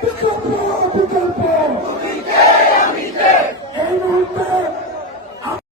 বিকল্প বিকল্প